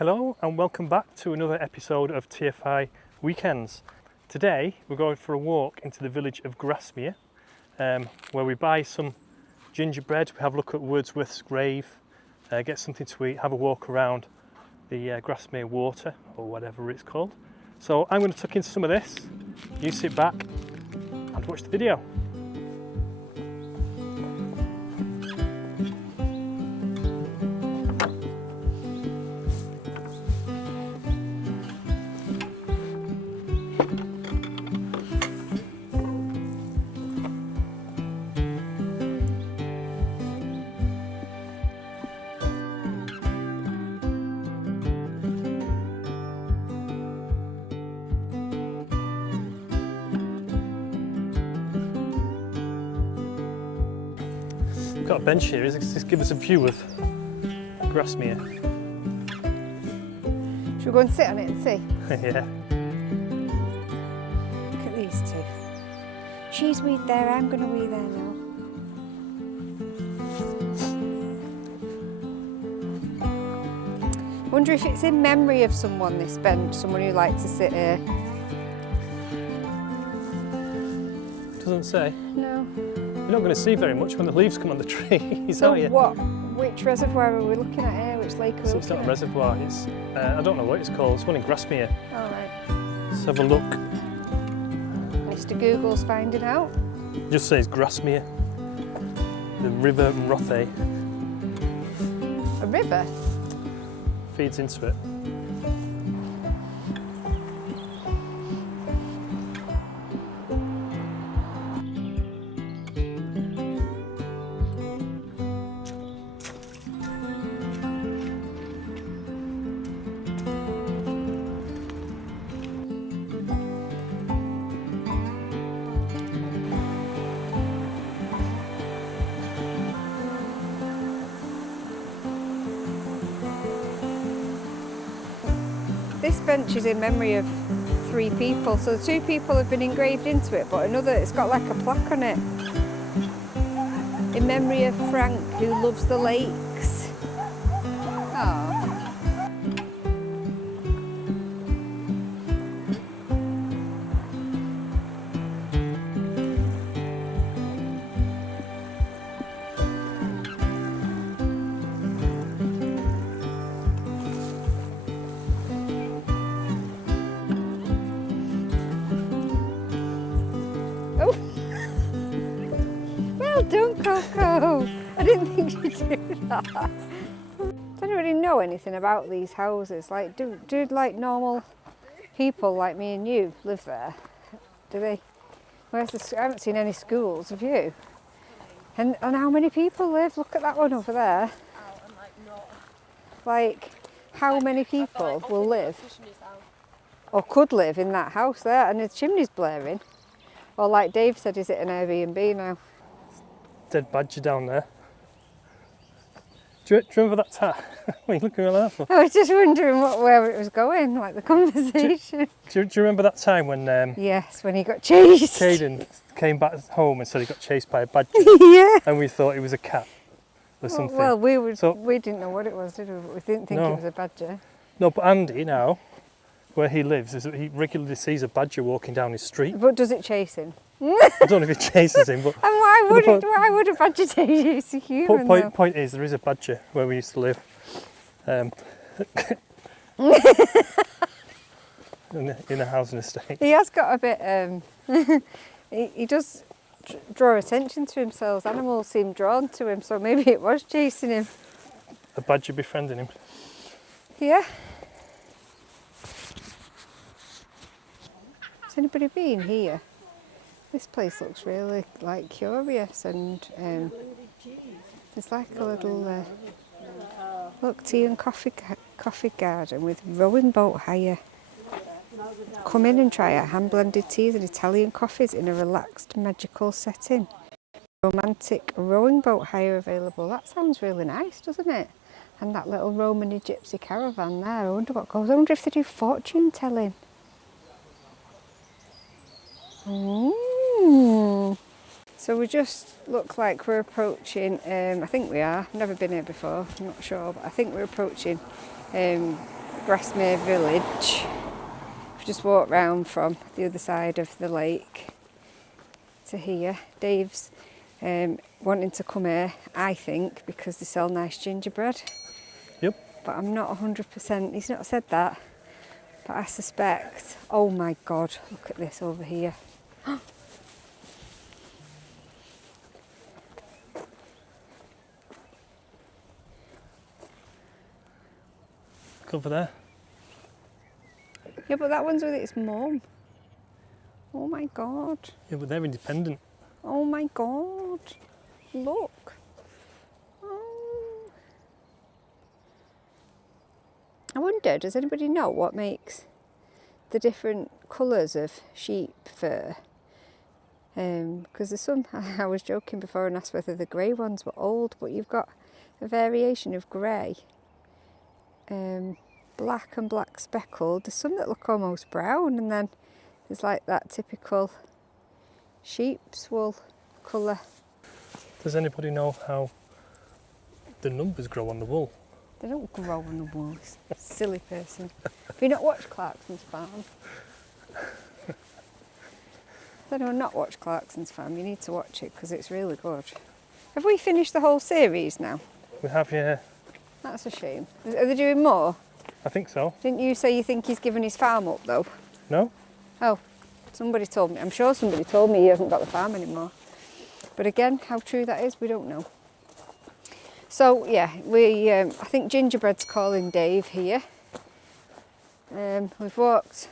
Hello and welcome back to another episode of TFI Weekends. Today we're going for a walk into the village of Grasmere, where we buy some gingerbread, we have a look at Wordsworth's grave, get something to eat, have a walk around the Grasmere water or whatever it's called. So I'm going to tuck in some of this, you sit back and watch the video. Got a bench here, just give us a view of Grasmere. Should we go and sit on it and see? Yeah. Look at these two. She's weed there, I'm going to weed there now. Wonder if it's in memory of someone, this bench, someone who liked to sit here. Doesn't say. No. You're not going to see very much when the leaves come on the trees, So are you? which reservoir are we looking at here? Which lake are we So it's not a looking reservoir, it's, I don't know what it's called, it's one in Grasmere. at? All right. Let's have a look. Mr. Google's finding out. It just says Grasmere, the river Rothay A river? feeds into it. This bench is in memory of 3 people, so the 2 people have been engraved into it, but another, it's got like a plaque on it. In memory of Frank, who loves the lakes. Oh. Well done, Coco. I didn't think you'd do that. Does anybody know anything about these houses? Like, do like normal people like me and you live there? Do they? Where's the? I haven't seen any schools. Have you? And how many people live? Look at that one over there. Like, how many people will live or could live in that house there? And the chimney's blaring. Or like Dave said, is it an Airbnb now? Dead badger down there. Do you remember that time? What are you looking around for? I was just wondering where it was going, like the conversation. Do you remember that time when Yes, when he got chased. Caden came back home and said he got chased by a badger? Yeah. And we thought it was a cat or something. Well, we didn't know what it was, did we? But we didn't think No. it was a badger. No, but Andy now, where he lives, he regularly sees a badger walking down his street. But does it chase him? I don't know if it chases him, but And why would a badger chase a human? point is there is a badger where we used to live. In a housing estate. He has got a bit. He does draw attention to himself. Animals seem drawn to him, so maybe it was chasing him. A badger befriending him. Yeah. Has anybody been here? This place looks really like curious, and there's like a little look, tea and coffee garden with rowing boat hire. Come in and try our hand blended teas and Italian coffees in a relaxed, magical setting. Romantic rowing boat hire available. That sounds really nice, doesn't it? And that little Romany gypsy caravan there. I wonder what goes. I wonder if they do fortune telling. So we just look like we're approaching, I think we are, I've never been here before, I'm not sure, but I think we're approaching Grasmere village. We've just walked round from the other side of the lake to here. Dave's wanting to come here, I think, because they sell nice gingerbread. Yep. But I'm not 100%, he's not said that. But I suspect, oh my God, look at this over here. Look over there. Yeah, but that one's with its mum. Oh my God. Yeah, but they're independent. Oh my God. Look. Oh. I wonder, does anybody know what makes the different colours of sheep fur? Because there's some, I was joking before and asked whether the grey ones were old, but you've got a variation of grey, black and black speckled. There's some that look almost brown, and then there's like that typical sheep's wool colour. Does anybody know how the numbers grow on the wool? They don't grow on the wool, silly person. Have you not watched Clarkson's Farm? If anyone not watched Clarkson's Farm, you need to watch it because it's really good. Have we finished the whole series now? We have, yeah. That's a shame. Are they doing more? I think so. Didn't you say you think he's given his farm up though? No? Oh, somebody told me. I'm sure somebody told me he hasn't got the farm anymore. But again, how true that is, we don't know. So yeah, I think Gingerbread's calling Dave here. We've walked,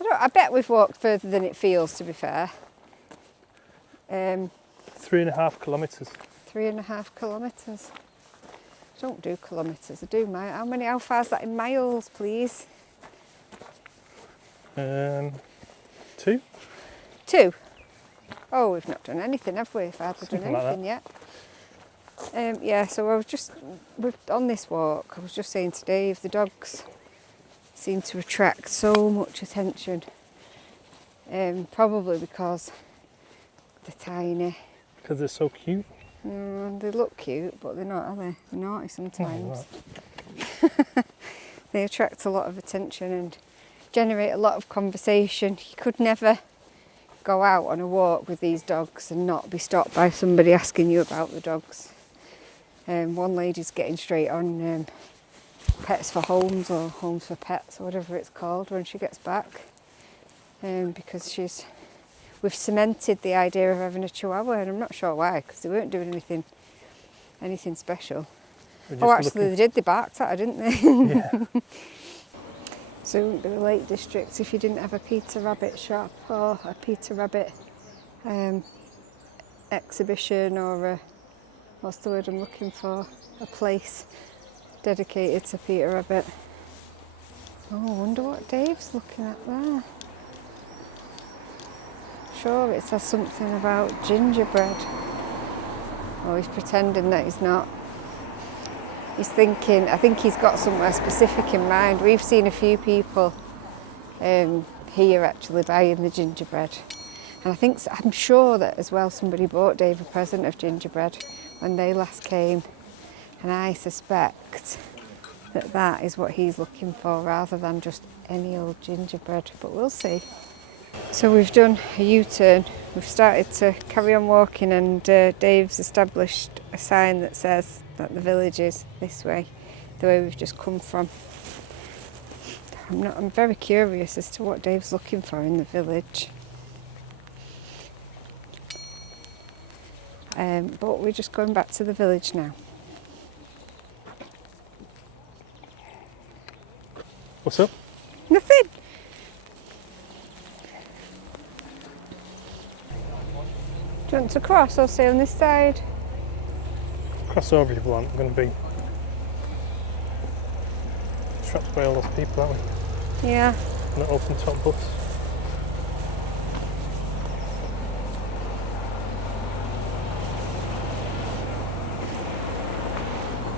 I bet we've walked further than it feels, to be fair. 3.5 kilometres. 3.5 kilometres. I don't do kilometres, I do miles. How far's that in miles, please? 2. 2? Oh, we've not done anything, have we? If I haven't done Something like anything yet. Yeah, so on this walk, I was just saying to Dave, the dogs seem to attract so much attention. Probably because they're tiny. Because they're so cute. They look cute, but they're not, are they? They're naughty sometimes. They attract a lot of attention and generate a lot of conversation. You could never go out on a walk with these dogs and not be stopped by somebody asking you about the dogs. One lady's getting straight on Pets for Homes or Homes for Pets or whatever it's called when she gets back, because we've cemented the idea of having a Chihuahua, and I'm not sure why, because they weren't doing anything special. Oh, actually they did, they barked at her, didn't they? Yeah. So it wouldn't be the Lake District if you didn't have a Peter Rabbit shop or a Peter Rabbit exhibition or a, what's the word I'm looking for? A place dedicated to Peter Rabbit. Oh, I wonder what Dave's looking at there. Sure, it says something about gingerbread. Oh, he's pretending that he's not. He's thinking, I think he's got somewhere specific in mind. We've seen a few people here actually buying the gingerbread. And I'm sure that as well somebody bought Dave a present of gingerbread when they last came. And I suspect that that is what he's looking for rather than just any old gingerbread, but we'll see. So we've done a U-turn. We've started to carry on walking, and Dave's established a sign that says that the village is this way, the way we've just come from. I'm very curious as to what Dave's looking for in the village. But we're just going back to the village now. What's up? Nothing. Do you want to cross or stay on this side? Cross over if you want. I'm going to be trapped by all those people, aren't we? Yeah. On an open top bus.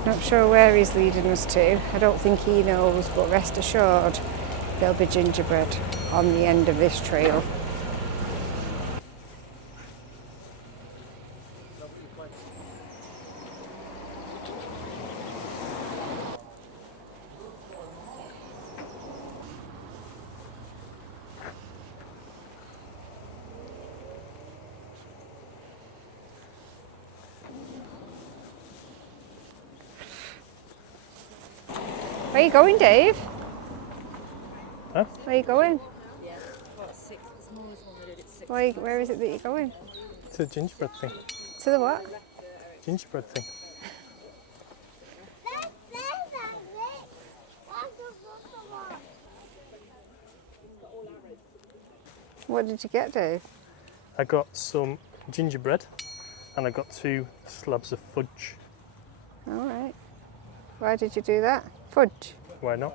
Not sure where he's leading us to. I don't think he knows, but rest assured there'll be gingerbread on the end of this trail. Where are you going, Dave? Huh? Where are you going? Yeah, about 6. The smallest one they did at 6. Where is it that you're going? To the gingerbread thing. To the what? Gingerbread thing. What did you get, Dave? I got some gingerbread and I got 2 slabs of fudge. All right. Why did you do that? Fudge. Why not?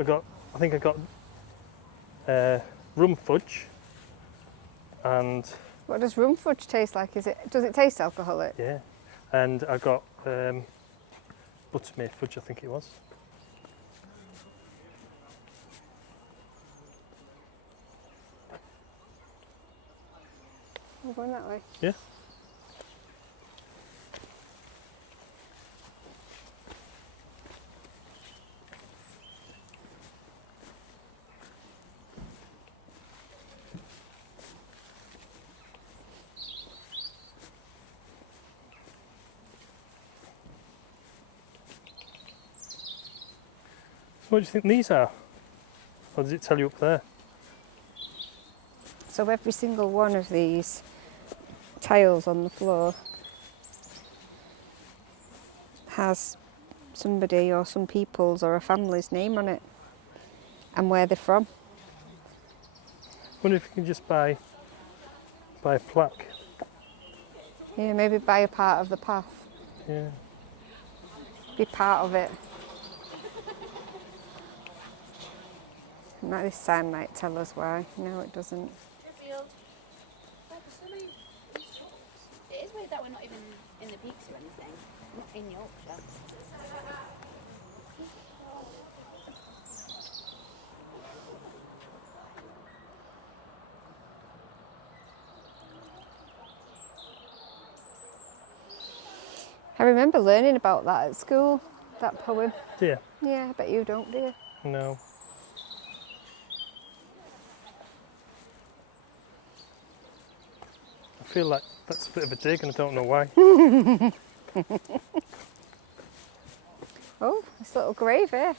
I think I got rum fudge and What does rum fudge taste like? Does it taste alcoholic? yeah, and I got buttermere fudge, I think it was. We're going that way. Yeah. So what do you think these are? Or does it tell you up there? So every single one of these tiles on the floor has somebody or some people's or a family's name on it and where they're from. I wonder if you can just buy a plaque. Yeah, maybe buy a part of the path. Yeah. Be part of it. And this sign might tell us why. No, it doesn't. It is weird that we're not even in the peaks or anything. Not in Yorkshire. I remember learning about that at school, that poem. Do you? Yeah, I bet you don't, do you? No. I feel like that's a bit of a dig and I don't know why. Oh, this little grave here.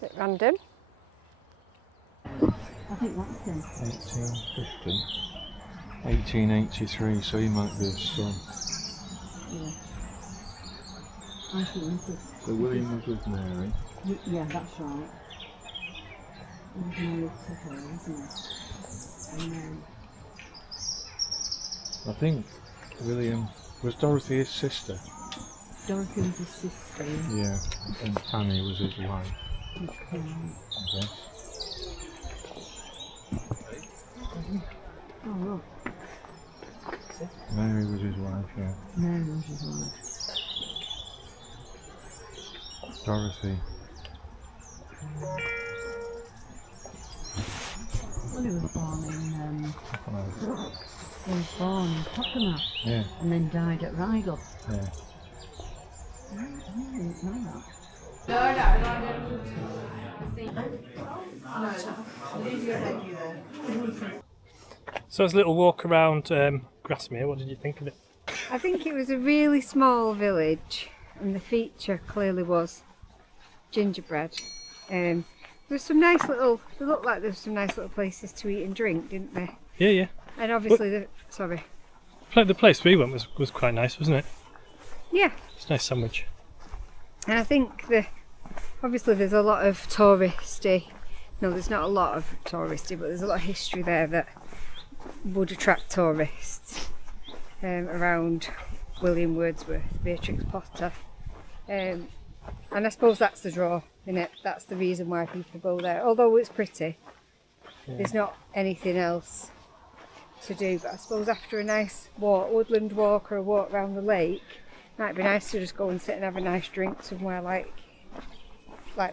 Bit random. I think that's him. 1850, 1883, so he might be a son. Yeah. I think this is. So William was with Mary. Yeah, that's right. And married to her, isn't it? And then. I think William was Dorothy his sister. Dorothy was his sister. Yeah, and Fanny was his wife. Okay. I guess. Oh, look. Mary was his wife, yeah. Mary was his wife. Dorothy. Well, he was born in. He was born in Coco, Yeah, and then died at Rydal. yeah. I didn't know that. So as a little walk around Grasmere, what did you think of it? I think it was a really small village and the feature clearly was gingerbread. There was some nice little, they looked like there was some nice little places to eat and drink, didn't they? Yeah, yeah. And obviously, sorry. The place we went was quite nice, wasn't it? Yeah, It's a nice sandwich. and I think obviously there's a lot of touristy, no there's not a lot of touristy, but there's a lot of history there that would attract tourists around William Wordsworth, Beatrix Potter. And I suppose that's the draw, innit? That's the reason why people go there. Although it's pretty, there's not anything else to do. But I suppose after a nice walk, woodland walk or a walk around the lake, it might be nice to just go and sit and have a nice drink somewhere like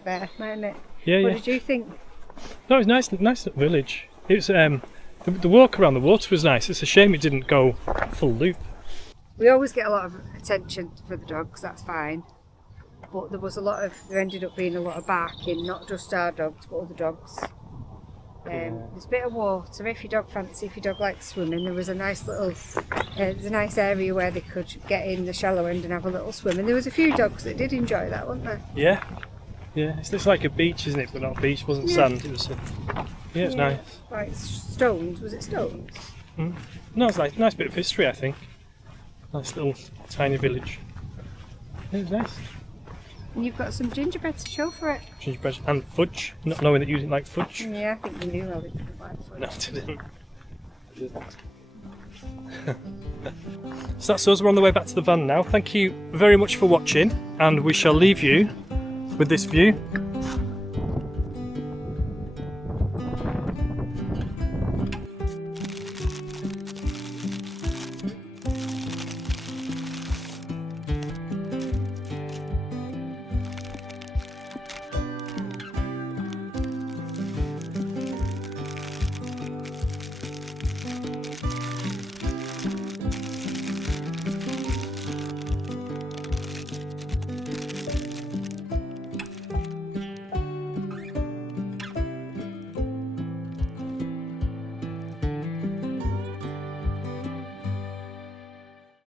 there, mightn't it? Yeah, What yeah. did you think? No, it was nice little village. It was the walk around the water was nice. It's a shame it didn't go full loop. We always get a lot of attention for the dogs, that's fine. But there ended up being a lot of barking, not just our dogs, but other dogs. There's a bit of water if your dog likes swimming. There was a nice little, there's a nice area where they could get in the shallow end and have a little swim. And there was a few dogs that did enjoy that, weren't there? Yeah. Yeah, it's like a beach, isn't it? But not a beach, it wasn't sand, it was it's nice. Like stones, was it stones? No, it's like nice bit of history, I think. Nice little tiny village. Yeah, it was nice. And you've got some gingerbread to show for it. Gingerbread and fudge, not knowing that you didn't like fudge. Yeah, I think you knew how they didn't like fudge. No, I didn't. So that's us, we're on the way back to the van now. Thank you very much for watching, and we shall leave you with this view